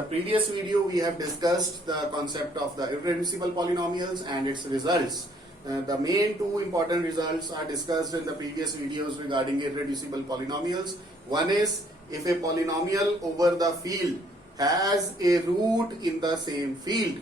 the previous video, we have discussed the concept of the irreducible polynomials and its results. The main two important results are discussed in the previous videos regarding irreducible polynomials. One is if a polynomial over the field has a root in the same field,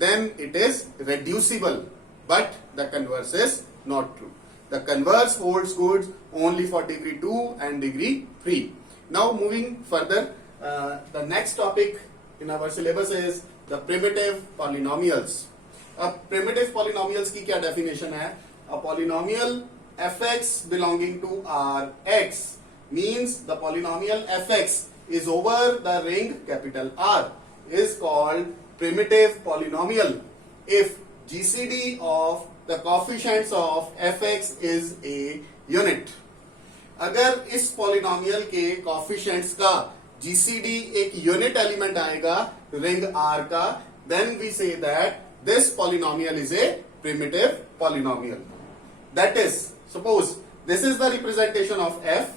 then it is reducible, but the converse is not true. The converse holds good only for degree 2 and degree 3. Now moving further, the next topic in our syllabus is the primitive polynomials. अब primitive polynomials की क्या definition है? A polynomial fx belonging to Rx means the polynomial fx is over the ring capital R is called primitive polynomial if GCD of the coefficients of fx is a unit. अगर इस polynomial के coefficients का GCD एक unit element आएगा ring R का, then we say that this polynomial is a primitive polynomial. That is, suppose this is the representation of f,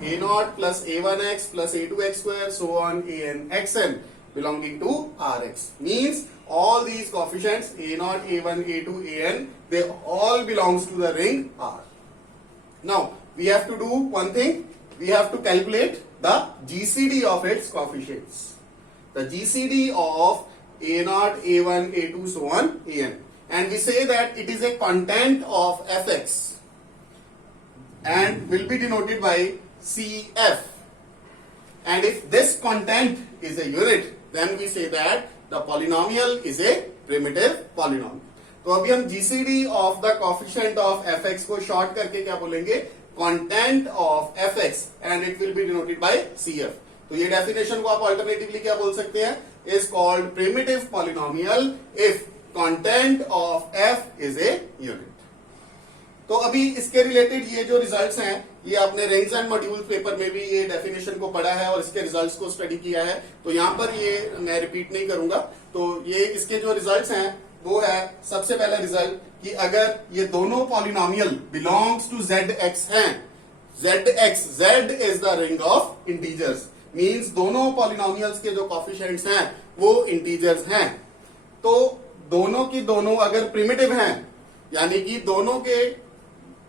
a0 plus a1x plus a2x square so on an xn belonging to Rx. Means all these coefficients a0, a1, a2, an, they all belongs to the ring R. Now we have to do one thing, we have to calculate the GCD of its coefficients. The GCD of a0, a1, a2 so on an, and we say that it is a content of fx and will be denoted by CF, and if this content is a unit then we say that the polynomial is a primitive polynomial. तो अभी हम GCD of the coefficient of fx को short करके क्या बोलेंगे, content of fx, and it will be denoted by CF. तो ये definition को आप अल्टरनेटिवली क्या बोल सकते हैं, is called primitive polynomial if content of f is a unit. तो अभी इसके रिलेटेड ये जो रिजल्ट्स हैं, ये आपने रिंग्स एंड मॉड्यूल्स पेपर में भी ये डेफिनेशन को पढ़ा है और इसके रिजल्ट्स को स्टडी किया है, तो यहाँ पर ये मैं रिपीट नहीं करूंगा. तो ये इसके जो रिजल्ट्स हैं वो है, सबसे पहला रिजल्ट कि अगर ये दोनों पॉलिनोमियल बिलोंग्स टू zx हैं, zx, z is the ring of integers, means दोनों पॉलिनोमियल्स के जो कोफिशिएंट्स हैं वो इंटीजर्स हैं. तो दोनों की दोनों अगर प्रिमिटिव हैं, यानी कि दोनों के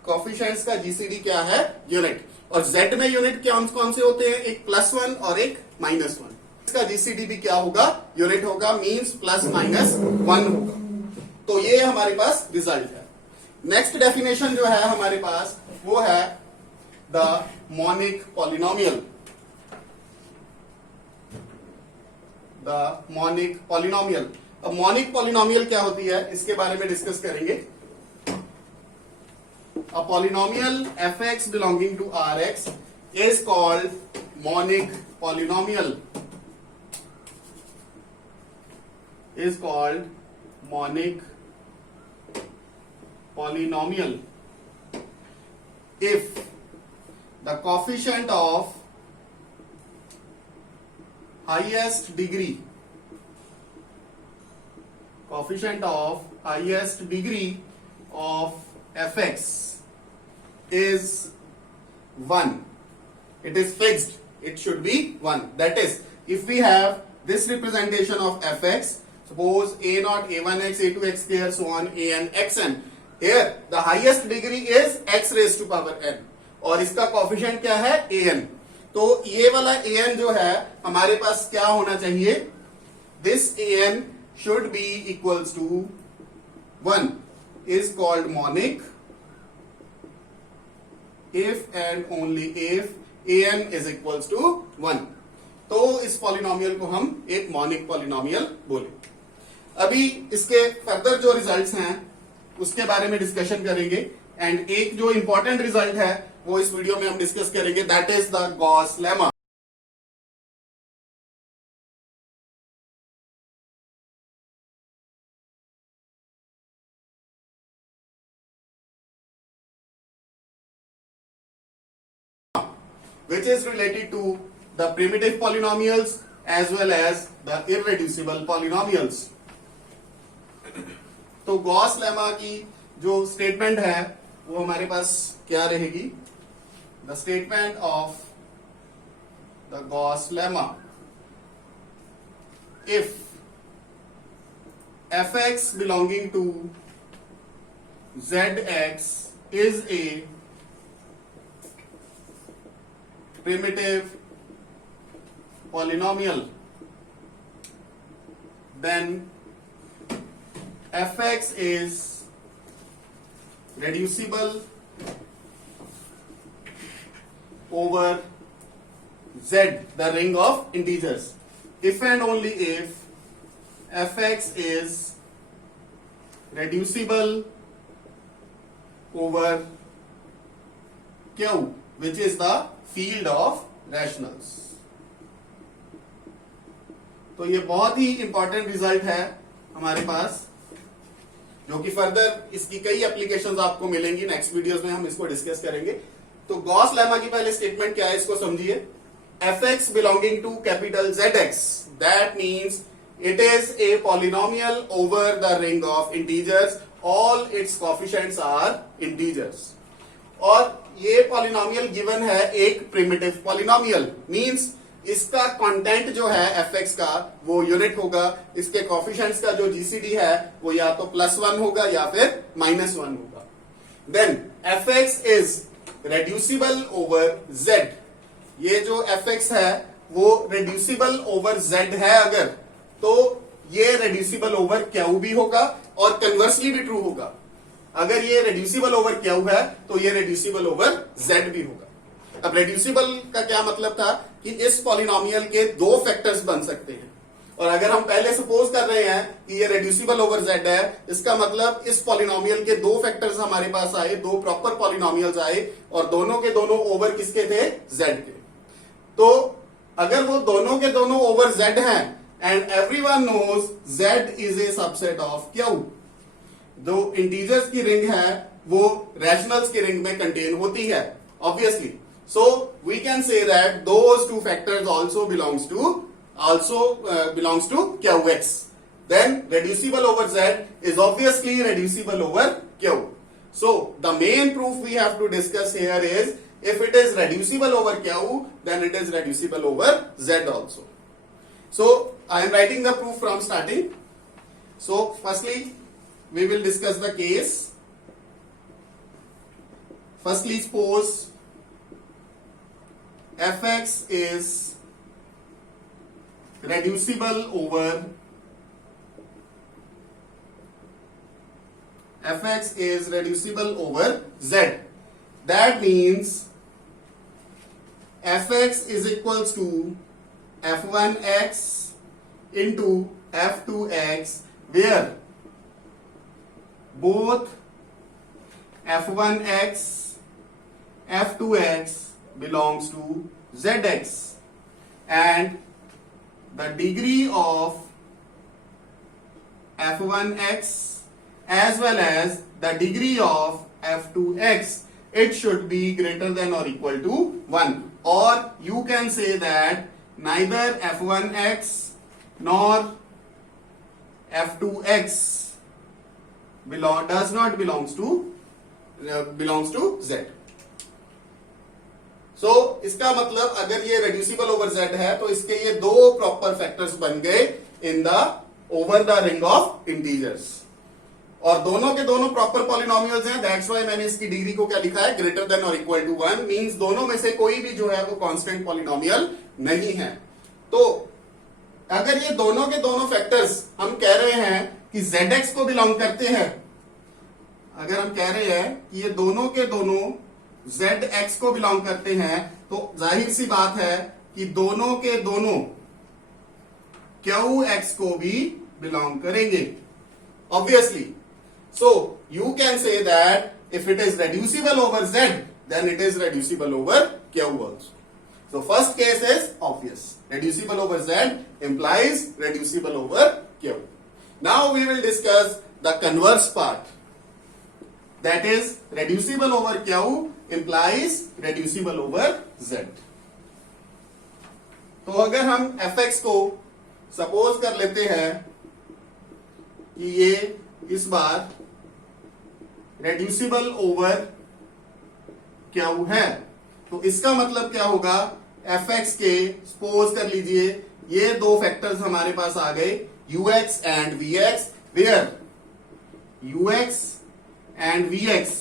कोफिशिएंट्स का जीसीडी क्या है, यूनिट. और z में यूनिट कौन से होते हैं, एक +1 और एक -1. इसका जीसीडी भी क्या होगा, यूनिट होगा, मींस +-1 होगा. तो ये हमारे पास रिजल्ट है. नेक्स्ट डेफिनेशन जो है हमारे पास वो है the monic polynomial. The monic polynomial. अब मोनिक पॉलिनोमियल क्या होती है इसके बारे में डिस्कस करेंगे. A polynomial fx belonging to Rx is called monic polynomial. Is called monic polynomial if the coefficient of highest degree of fx is 1. It is fixed, it should be 1. That is, if we have this representation of fx, suppose a0, a1x, a2x square so on an xn, here the highest degree is x raised to power n और इसका coefficient क्या है, an. तो ये वाला an जो है हमारे पास क्या होना चाहिए, this an should be equals to 1, is called monic if and only if an is equals to 1. तो इस पॉलिनोमियल को हम एक मोनिक पॉलिनोमियल बोले. अभी इसके फर्दर जो रिजल्ट्स हैं उसके बारे में डिस्कशन करेंगे, एंड एक जो इंपॉर्टेंट रिजल्ट है वो इस वीडियो में हम डिस्कस करेंगे, that is the Gauss lemma. which is related to the primitive polynomials as well as the irreducible polynomials. तो गॉस लेमा की जो स्टेटमेंट है वो हमारे पास क्या रहेगी, the statement of the Gauss lemma if fx belonging to zx is a primitive polynomial, then fx is reducible over z, the ring of integers, if and only if fx is reducible over q, which is the field of rationals. तो ये बहुत ही important result है हमारे पास, जो कि further इसकी कई applications आपको मिलेंगी, नेक्स्ट वीडियोस में हम इसको डिस्कस करेंगे। तो गॉस लेमा की पहले स्टेटमेंट क्या है, इसको समझिए। fx belonging to capital zx, that means it is a polynomial over the ring of integers, all its coefficients are integers. और ये पॉलिनोमियल गिवन है एक प्रिमिटिव पॉलिनोमियल, मीन्स इसका कंटेंट जो है fx का वो यूनिट होगा, इसके कोएफिशिएंट्स का जो जीसीडी है वो या तो +1 होगा या फिर -1 होगा। Then fx is reducible over z, ये जो fx है वो रेड्यूसिबल ओवर z है अगर, तो ये रेड्यूसिबल ओवर q भी होगा और कन्वर्सली भी ट्रू होगा। अगर ये रेड्यूसिबल ओवर q है तो ये रेड्यूसिबल ओवर z भी होगा। अब रेड्यूसिबल का क्या मतलब था कि इस पॉलिनोमियल के दो फैक्टर्स बन सकते हैं, और अगर हम पहले सपोज कर रहे हैं कि ये रेड्यूसिबल ओवर z है, इसका मतलब इस पॉलिनोमियल के दो फैक्टर्स हमारे पास आए, दो प्रॉपर पॉलिनोमियल्स आए और दोनों के दोनों ओवर किसके थे, z के। तो अगर वो दोनों के दोनों ओवर z हैं and everyone knows z is a subset of q, जो इंटीजर्स की रिंग है वो रैशनल्स की रिंग में कंटेन होती है obviously. So we can say that those two factors also belongs to qx. Then reducible over z is obviously reducible over q. So the main proof we have to discuss here is if it is reducible over q, then it is reducible over z also. So I am writing the proof from starting. So firstly we will discuss the case. Firstly suppose fx is reducible over z. That means fx is equals to f1x into f2x, where both f1x f2x belongs to zx, and the degree of f1x as well as the degree of f2x, it should be greater than or equal to 1, or you can say that neither f1x nor f2x does not belongs to z. So, इसका मतलब अगर ये reducible over z है तो इसके ये दो proper factors बन गए in the over the ring of integers, और दोनों के दोनों प्रॉपर पॉलिनोमियल्स हैं। दैट्स व्हाई मैंने इसकी डिग्री को क्या लिखा है, ग्रेटर देन और इक्वल टू 1, मींस दोनों में से कोई भी जो है वो कांस्टेंट पॉलिनोमियल नहीं है। तो अगर ये दोनों के दोनों फैक्टर्स हम कह रहे हैं कि zx को बिलोंग करते हैं, अगर हम कह रहे हैं कि ये दोनों के दोनों zx को बिलोंग करते हैं, तो जाहिर सी बात है कि दोनों के दोनों qx को भी बिलोंग करेंगे obviously. So you can say that if it is reducible over z, then it is reducible over q also. So first case is obvious, reducible over z implies reducible over q. Now we will discuss the converse part, that is reducible over q implies reducible over z. तो अगर हम fx को suppose कर लेते हैं कि ये इस बार रेड्यूसिबल ओवर q है, तो इसका मतलब क्या होगा, fx के सपोज कर लीजिए ये दो फैक्टर्स हमारे पास आ गए ux and vx, where ux and vx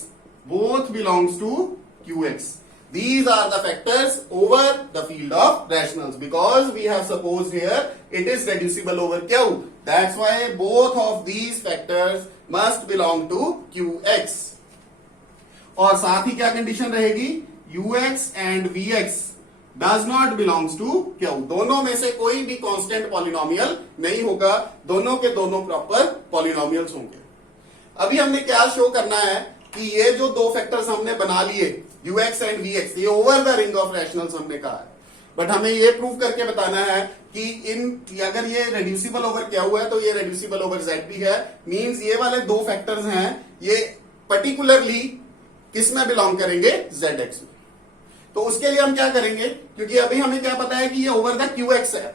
both belongs to qx. These are the factors over the field of rationals because we have supposed here it is reducible over q. That's why both of these factors must belong to qx. और साथ ही क्या condition रहेगी, ux and vx does not belongs to q. दोनों में से कोई भी constant polynomial नहीं होगा, दोनों के दोनों प्रॉपर पॉलिनोमियल्स होंगे. अभी हमने क्या शो करना है कि ये जो दो फैक्टर्स हमने बना लिए ux एंड vx, ये over the ring of rationals हमने कहा है, बट हमें ये प्रूव करके बताना है कि अगर ये रेड्यूसिबल ओवर क्या हुआ है तो ये रेड्यूसिबल ओवर z भी है. मींस ये वाले दो फैक्टर्स हैं, ये पर्टिकुलरली किस में बिलोंग करेंगे, zx में. तो उसके लिए हम क्या करेंगे, क्योंकि अभी हमें क्या पता है कि ये ओवर द qx है,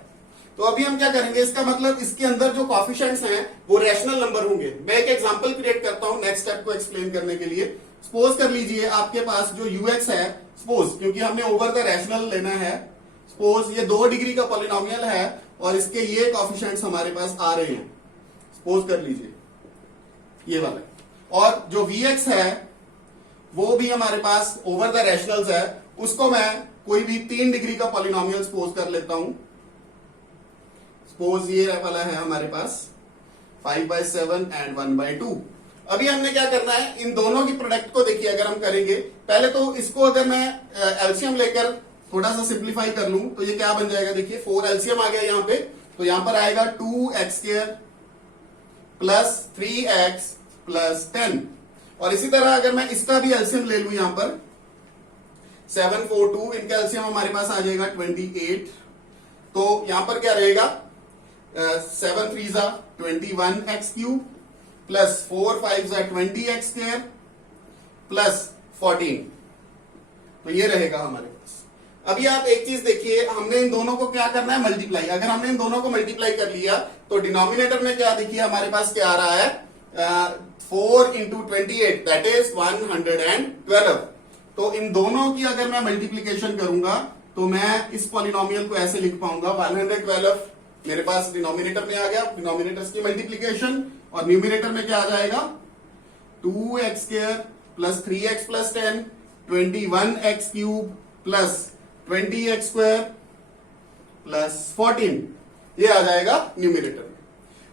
तो अभी हम क्या करेंगे, इसका मतलब इसके अंदर जो कॉफिशिएंट्स हैं वो रैशनल नंबर होंगे. मैं एक एग्जांपल क्रिएट करता हूं नेक्स्ट स्टेप को एक्सप्लेन करने के लिए. सपोज कर लीजिए आपके पास जो ux है, सपोज क्योंकि हमने ओवर द रैशनल लेना है, सपोज ये 2 डिग्री का पॉलिनोमियल है और इसके ये कॉफिशिएंट्स हमारे पास आ रहे हैं, सपोज कर लीजिए ये वाला, और जो vx है वो भी हमारे पास ओवर द रैशनल्स है, उसको मैं कोई भी 3 डिग्री का पॉलिनोमियल सपोज कर लेता हूं. सपोज ये वाला है हमारे पास 5/7 एंड 1/2. अभी हमने क्या करना है, इन दोनों की प्रोडक्ट को देखिए अगर हम करेंगे, पहले तो इसको अगर मैं एलसीएम लेकर थोड़ा सा सिंप्लीफाई कर लूं तो ये क्या बन जाएगा, देखिए 4 एलसीएम आ गया यहां पे, तो यहां पर आएगा 2x² प्लस 3x प्लस 10. और इसी तरह अगर मैं इसका भी एलसीएम ले लूं, यहां पर 7 4 2, इनका एलसीएम हमारे पास आ जाएगा 28. तो यहां पर क्या रहेगा, 7 3 21x³ प्लस 4 5 20x² प्लस 14. तो ये रहेगा हमारे पास. अभी आप एक चीज देखिए, हमने इन दोनों को क्या करना है, मल्टीप्लाई. अगर हमने इन दोनों को मल्टीप्लाई कर लिया तो डिनोमिनेटर में क्या देखिए हमारे पास क्या आ रहा है, 4 इंटू 28 दैट इज 112. तो इन दोनों की अगर मैं मल्टीप्लीकेशन करूंगा तो मैं इस पॉलिनोमियल को ऐसे लिख पाऊंगा 112 मेरे पास डिनोमिनेटर में आ गया, डिनोमिनेटर्स की मल्टीप्लीकेशन, और न्यूमिनेटर में क्या आ जाएगा 2x² plus 3x plus 10 21x³ plus 20x² plus 14, ये आ जाएगा न्यूमिनेटर में.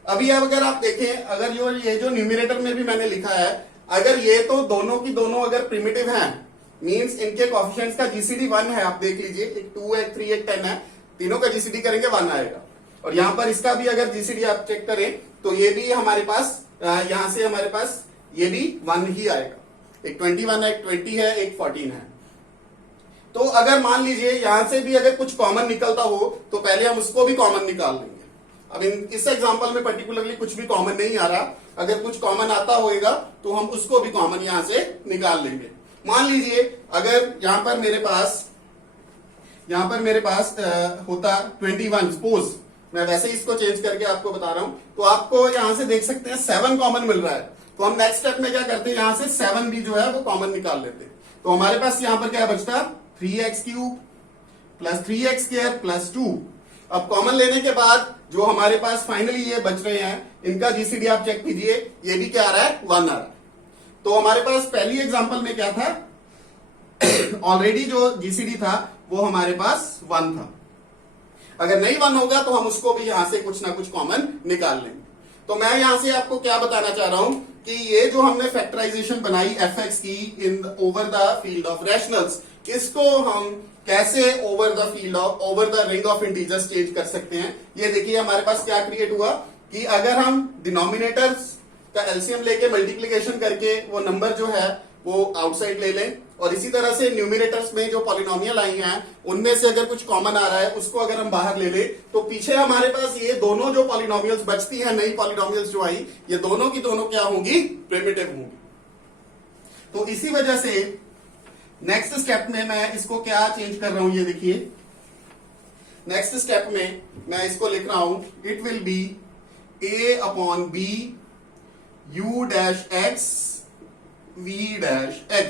अभी अब अगर आप देखें, अगर ये जो न्यूमिनेटर में भी मैंने लिखा है, अगर ये तो दोनों की दोनों अगर प्रिमिटिव हैं, मींस इनके कोएफिशिएंट्स का जीसीडी 1 है, आप देख लीजिए एक 2 एक 3 एक 10 है, तीनों का जीसीडी करेंगे 1 आएगा. और यहां पर इसका भी अगर जीसीडी आप चेक करें तो ये भी हमारे पास यहां से हमारे पास ये भी 1 ही आएगा. एक 21 है, एक 20 है, एक 14 है. तो अगर मान लीजिए यहां से भी अगर कुछ कॉमन निकलता हो तो पहले हम उसको भी कॉमन निकाल लेंगे. अब इस एग्जांपल में पर्टिकुलरली कुछ भी कॉमन नहीं आ रहा, अगर कुछ कॉमन आता होगा तो हम उसको भी कॉमन यहां से निकाल लेंगे. मान लीजिए अगर यहां पर मेरे पास होता 21, सपोज मैं वैसे ही इसको चेंज करके आपको बता रहा हूं, तो आपको यहां से देख सकते हैं 7 कॉमन मिल रहा है. तो हम नेक्स्ट स्टेप में क्या करते हैं, यहां से 7 भी जो है वो कॉमन निकाल लेते हैं. तो हमारे पास यहां पर क्या बचता, 3x³ प्लस 3x² प्लस 2. अब कॉमन लेने के बाद जो हमारे पास फाइनली ये बच रहे हैं, इनका जीसीडी आप चेक कीजिए, ये भी क्या आ रहा है, 1 आ रहा है. तो हमारे पास पहली एग्जांपल में क्या था, ऑलरेडी जो जीसीडी था वो हमारे पास 1 था. अगर नहीं 1 होगा तो हम उसको भी यहां से कुछ ना कुछ कॉमन निकाल लेंगे. तो मैं यहां से आपको क्या बताना चाह रहा हूं कि ये जो हमने फैक्टराइजेशन बनाई fx की इन over the field of rationals, इसको हम कैसे over the ring of integers change कर सकते हैं. ये देखिए हमारे पास क्या क्रिएट हुआ कि अगर हम डिनोमिनेटर्स का एलसीएम लेके मल्टीप्लीकेशन करके वो नंबर जो है वो आउटसाइड ले लें, और इसी तरह से न्यूमिनेटर्स में जो पॉलिनोमियल आई हैं उनमें से अगर कुछ कॉमन आ रहा है उसको अगर हम बाहर ले लें, तो पीछे हमारे पास ये दोनों जो पॉलिनोमियल्स बचती हैं, नई पॉलिनोमियल्स जो आई, ये दोनों की दोनों क्या होंगी, प्रिमिटिव होंगी. तो इसी वजह से नेक्स्ट स्टेप में मैं इसको क्या चेंज कर रहा हूं, ये देखिए नेक्स्ट स्टेप में मैं इसको लिख रहा हूं, it will be a/b u-x v-x.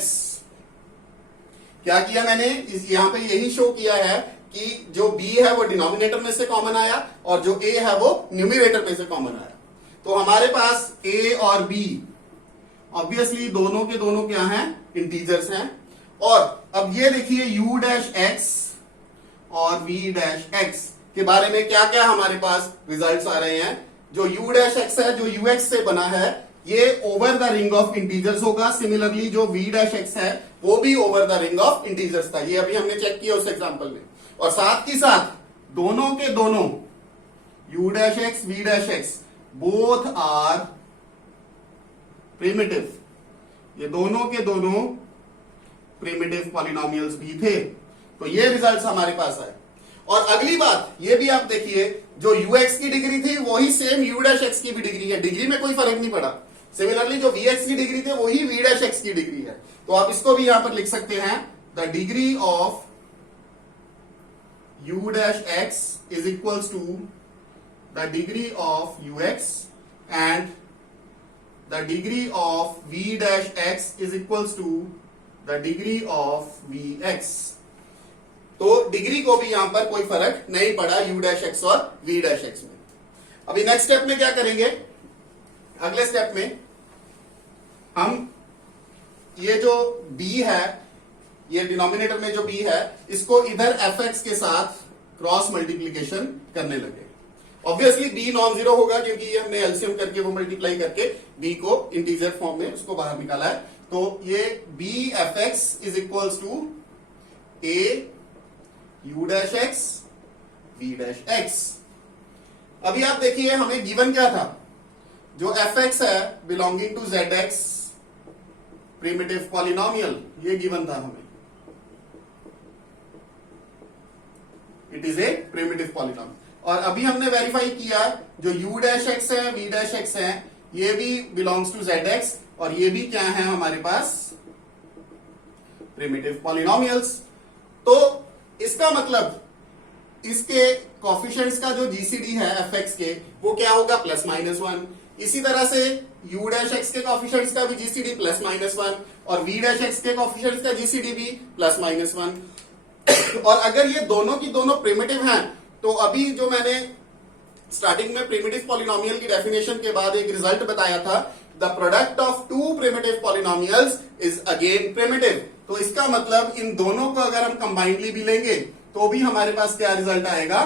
क्या किया मैंने, यहां पे यही शो किया है कि जो b है वो डिनोमिनेटर में से कॉमन आया और जो a है वो न्यूमरेटर में से कॉमन आया। तो हमारे पास a और b ऑब्वियसली दोनों के दोनों क्या हैं, इंटीजर्स हैं। और अब ये देखिए u डैश x और v डैश x के बारे में क्या क्या हमारे पास रिजल्ट्स आ रहे हैं। जो u डैश x है, जो ux से बना है, ये over the ring of integers होगा। सिमिलरली जो v डैश x है वो भी over the ring of integers था, ये अभी हमने चेक किया उस एग्जांपल में। और साथ ही साथ दोनों के दोनों u dash x v dash x both are primitive, ये दोनों के दोनों प्रिमिटिव पॉलिनोमियल्स भी थे। तो ये रिजल्ट्स हमारे पास आए। और अगली बात ये भी आप देखिए, जो ux की डिग्री थी वही सेम u डैश x की भी डिग्री है, डिग्री में कोई फर्क नहीं पड़ा। सिमिलरली जो vx की डिग्री थी वही v डैश x की डिग्री है। तो आप इसको भी यहां पर लिख सकते हैं, the degree of u dash x is equals to the degree of ux and the degree of v dash x is equals to the degree of vx। तो डिग्री को भी यहां पर कोई फर्क नहीं पड़ा u डैश x और v डैश x में। अभी नेक्स्ट स्टेप में क्या करेंगे, अगले स्टेप में हम ये जो b है, ये डिनोमिनेटर में जो b है, इसको इधर fx के साथ क्रॉस मल्टीप्लीकेशन करने लगे। ऑब्वियसली b नॉन जीरो होगा क्योंकि ये हमने एलसीएम करके वो मल्टीप्लाई करके b को इंटीजर फॉर्म में उसको बाहर निकाला है। तो ये b fx is equals to a u dash x v dash x। अभी आप देखिए हमें गिवन क्या था, जो fx है belonging to zx primitive polynomial, ये गिवन था हमें, it is a primitive polynomial. और अभी हमने वेरीफाई किया जो u डैश x है v डैश x है ये भी बिलोंग्स टू zx और ये भी क्या है हमारे पास, प्रिमिटिव पॉलिनोमियल्स। तो इसका मतलब इसके कॉफिशिएंट्स का जो जीसीडी है fx के वो क्या होगा, प्लस माइनस वन। इसी तरह से u डैश x के कॉफिशिएंट्स का भी जीसीडी प्लस माइनस वन और v डैश x के कॉफिशिएंट्स का जीसीडी भी प्लस माइनस वन। और अगर ये दोनों की दोनों प्रिमिटिव हैं तो अभी जो मैंने स्टार्टिंग में प्रिमिटिव पॉलिनोमियल की डेफिनेशन के बाद एक रिजल्ट बताया था, the product of two primitive polynomials is again primitive. तो इसका मतलब इन दोनों को अगर हम कंबाइंडली भी लेंगे तो भी हमारे पास क्या रिजल्ट आएगा,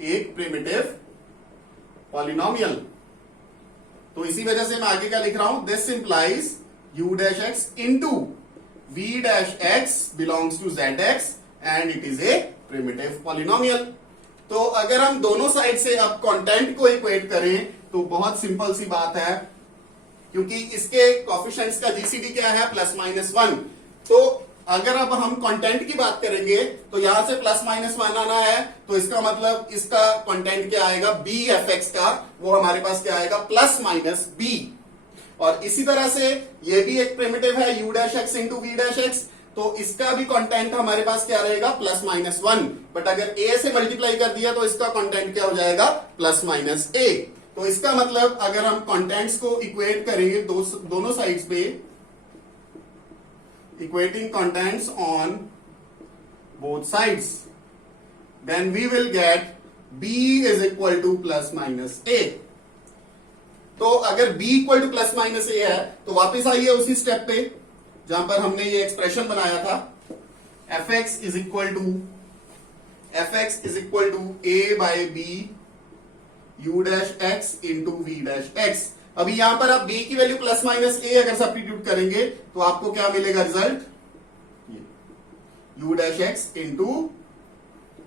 एक प्रिमिटिव पॉलिनोमियल। तो इसी वजह से मैं आगे क्या लिख रहा हूं, this implies u dash x into v dash x belongs to zx and it is a primitive polynomial. तो अगर हम दोनों साइड से अब कंटेंट को इक्वेट करें तो बहुत सिंपल सी बात है, क्योंकि इसके कॉफिशिएंट्स का जीसीडी क्या है, प्लस माइनस वन। तो अगर अब हम कंटेंट की बात करेंगे तो यहां से प्लस माइनस वन आना है, तो इसका मतलब इसका कंटेंट क्या आएगा, बी एफ एक्स का, वो हमारे पास क्या आएगा, प्लस माइनस बी। और इसी तरह से ये भी एक प्रिमिटिव है u dash X into V dash X, तो इसका भी कंटेंट हमारे पास क्या रहेगा, प्लस माइनस वन। बट अगर a से मल्टीप्लाई कर दिया तो इसका कंटेंट क्या हो जाएगा, प्लस माइनस a। तो इसका मतलब अगर हम कंटेंट्स को इक्वेट करेंगे दोनों साइड्स पे, equating contents on both sides, then we will get b is equal to plus minus a। तो अगर b equal two plus minus a है तो वापस आइए उसी स्टेप पे जहां पर हमने ये एक्सप्रेशन बनाया था, fx is equal to a by b u dash x into v dash x। अभी यहां पर आप b की वैल्यू प्लस माइनस a अगर सब्स्टिट्यूट करेंगे तो आपको क्या मिलेगा result, u dash x into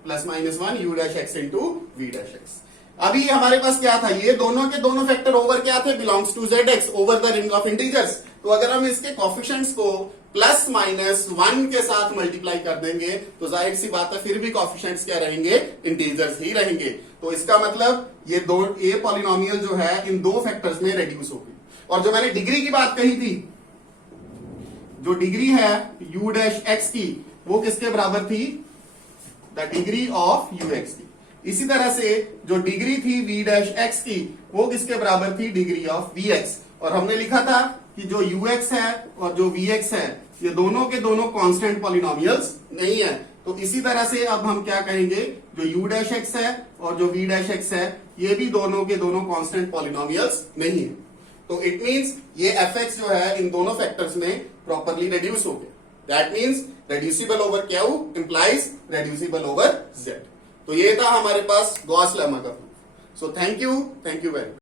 plus minus one u dash x into v dash x। अभी हमारे पास क्या था, ये दोनों के दोनों फैक्टर ओवर क्या थे, belongs to zx, over the ring of integers. तो अगर हम इसके कॉफिशिएंट्स को प्लस माइनस वन के साथ मल्टीप्लाई कर देंगे तो जाहिर सी बात है फिर भी कॉफिशिएंट्स क्या रहेंगे, इंटीजर्स ही रहेंगे। तो इसका मतलब ये दो ए पॉलिनोमियल जो है इन दो फैक्टर्स में रेड्यूस होगी। और जो मैंने डिग्री की बात कही थी, जो डिग्री है u डैश x की, वो किसके बराबर थी, द डिग्री ऑफ ux की। इसी तरह से जो डिग्री थी v डैश x की, वो किसके बराबर थी, डिग्री ऑफ vx। और हमने लिखा था कि जो ux है और जो vx है ये दोनों के दोनों कांस्टेंट पॉलिनोमियल्स नहीं है। तो इसी तरह से अब हम क्या कहेंगे, जो u डैश एक्स है और जो v डैश एक्स है, ये भी दोनों के दोनों कांस्टेंट पॉलिनोमियल्स नहीं है। तो इट मींस ये fx जो है इन दोनों फैक्टर्स में प्रॉपरली रिड्यूस हो गया। That means reducible over q implies reducible over z। तो ये था हमारे पास गॉस लेमा का proof. So thank you very much.